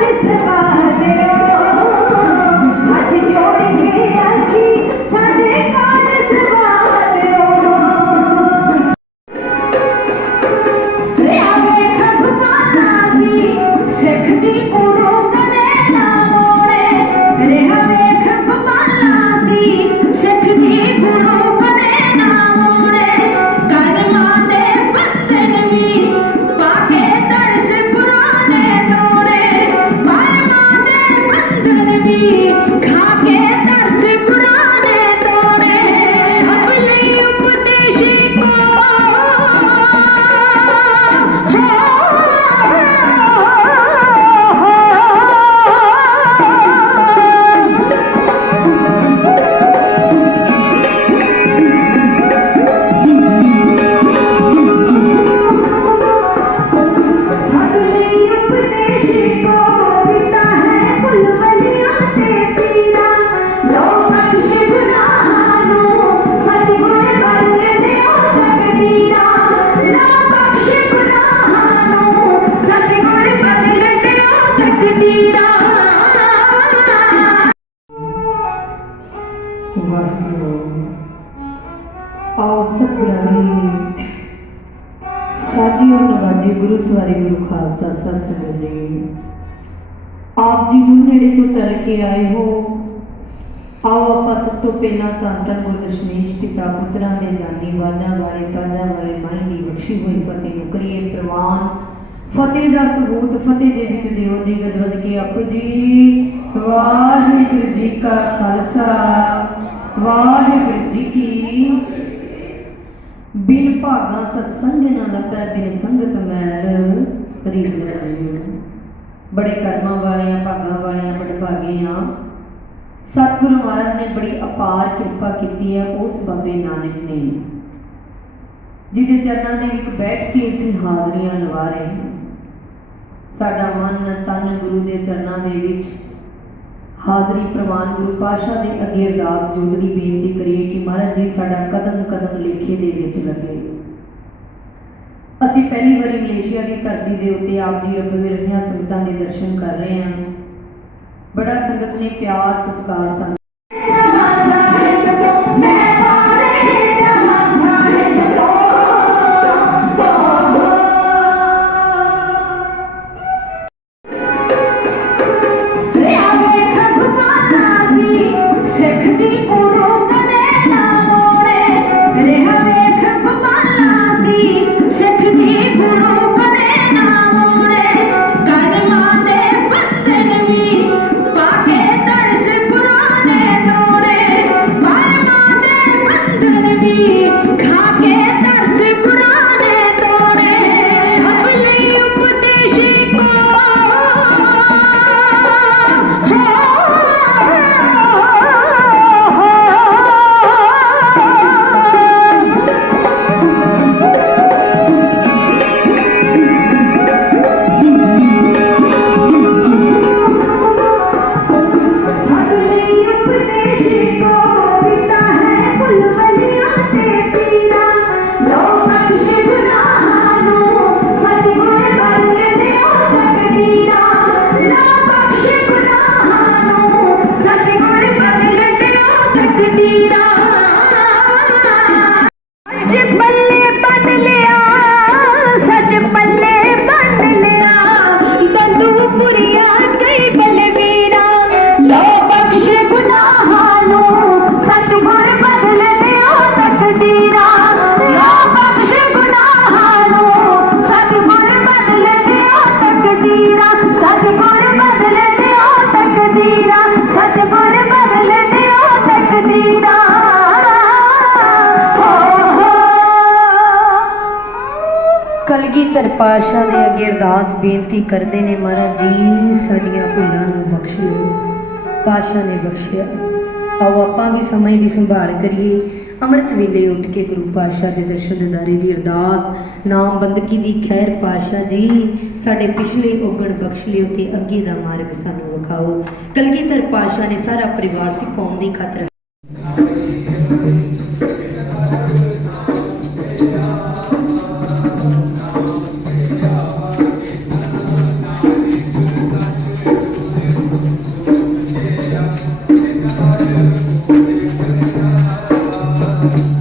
de ਆਓ ਸਤਿਗੁਰਾਂ ਦੀ ਨਵਾਜੀ ਗੁਰੂ ਸਵਾਰੀ ਗੁਰੂ ਖਾਲਸਾ ਸਤ ਸੰਗਤ ਜੀ, ਆਪ ਜੀ ਨੂੰ ਨੇੜੇ ਤੋਂ ਚੱਲ ਕੇ ਆਏ ਹੋ। ਆਓ ਆਪਾਂ ਸਭ ਤੋਂ ਪਹਿਲਾਂ ਤਾਂ ਧੰਨ ਗੁਰੂ ਪਿਤਾ ਪੁੱਤਰਾਂ ਦੇ ਜਾਨੀ ਵਾਜਾਂ ਵਾਲੇ, ਤਾਜਾਂ ਵਾਲੇ ਮਾਈ ਦੀ ਬਖਸ਼ੀ ਹੋਈ ਫਤਿਹ ਨੂੰ ਕਰੀਏ ਪ੍ਰਵਾਨ। ਫਤਿਹ ਦਾ ਸਬੂਤ ਫਤਿਹ ਦੇ ਵਿੱਚ ਦਿਓ ਜੀ ਗਜਵਜ ਕੇ ਆਪੋ ਜੀ। ਵਾਹਿਗੁਰੂ ਜੀ ਕਾ ਖਾਲਸਾ, ਵਾਹਿਗੁਰੂ ਜੀ ਕੀ ਬਿਨ ਭਾਗਾ ਸਤਸੰਗ ਨਾ ਲੱਭੈ, ਬਿਨ ਸੰਗਤ ਮੈਲ ਰੀਤ ਲਗਾਇਓ ਬੜੇ ਕਰਮਾਂ ਵਾਲਿਆਂ, ਭਾਗਾਂ ਵਾਲਿਆਂ ਬੜੇ ਆ ਸਤਿਗੁਰੂ ਮਹਾਰਾਜ ਨੇ ਬੜੀ ਅਪਾਰ ਕਿਰਪਾ ਕੀਤੀ ਹੈ ਉਸ ਬਾਬੇ ਨਾਨਕ ਨੇ। ਜਿਹਦੇ ਚਰਨਾਂ ਦੇ ਵਿੱਚ ਬੈਠ ਕੇ ਅਸੀਂ ਹਾਜ਼ਰੀਆਂ ਲਵਾ ਰਹੇ ਹਾਂ। ਸਾਡਾ ਮਨ, ਤਨ ਗੁਰੂ ਦੇ ਚਰਨਾਂ ਦੇ ਵਿੱਚ ਹਾਜ਼ਰੀ ਪ੍ਰਵਾਨ ਗੁਰੂ ਪਾਤਸ਼ਾਹ ਦੇ ਅੱਗੇ ਅਰਦਾਸ ਜੋਦੜੀ ਬੇਨਤੀ ਕਰੀਏ ਕਿ ਮਹਾਰਾਜ ਜੀ, ਸਾਡਾ ਕਦਮ ਕਦਮ ਲੇਖੇ ਦੇ ਵਿੱਚ ਲੱਗੇ। ਅਸੀਂ ਪਹਿਲੀ ਵਾਰੀ ਮਲੇਸ਼ੀਆ ਦੀ ਧਰਤੀ ਦੇ ਉੱਤੇ ਆਪ ਜੀ ਰੱਬੇ ਰਹੀਆਂ ਸੰਗਤਾਂ ਦੇ ਦਰਸ਼ਨ ਕਰ ਰਹੇ ਹਾਂ। ਬੜਾ ਸੰਗਤ ਨੇ ਪਿਆਰ, ਸਤਿਕਾਰ ਸਾਨੂੰ ਕਲਗੀਧਰ ਪਾਤਸ਼ਾਹ ਦੇ ਅੱਗੇ ਅਰਦਾਸ ਬੇਨਤੀ ਕਰਦੇ ਨੇ ਮਹਾਰਾਜ ਜੀ, ਸਾਡੀਆਂ ਭੁੱਲਾਂ ਨੂੰ ਬਖਸ਼ ਲਓ, ਪਾਤਸ਼ਾਹ ਨੇ ਬਖਸ਼ਿਆ। ਆਓ ਆਪਾਂ ਵੀ ਸਮੇਂ ਦੀ ਸੰਭਾਲ ਕਰੀਏ। ਅੰਮ੍ਰਿਤ ਵੇਲੇ ਉੱਠ ਕੇ ਗੁਰੂ ਪਾਤਸ਼ਾਹ ਦੇ ਦਰਸ਼ਨ ਦਿਦਾਰੇ ਦੀ ਅਰਦਾਸ ਨਾਮ ਬੰਦਗੀ ਦੀ ਖੈਰ ਪਾਤਸ਼ਾਹ ਜੀ, ਸਾਡੇ ਪਿਛਲੇ ਉਗੜ ਬਖਸ਼ ਲਿਓ ਤੇ ਅੱਗੇ ਦਾ ਮਾਰਗ ਸਾਨੂੰ ਵਿਖਾਓ। ਕਲਗੀਧਰ ਪਾਤਸ਼ਾਹ ਨੇ ਸਾਰਾ ਪਰਿਵਾਰ ਸਿੱਖ ਕੌਮ ਦੀ ਖਾਤਰ Música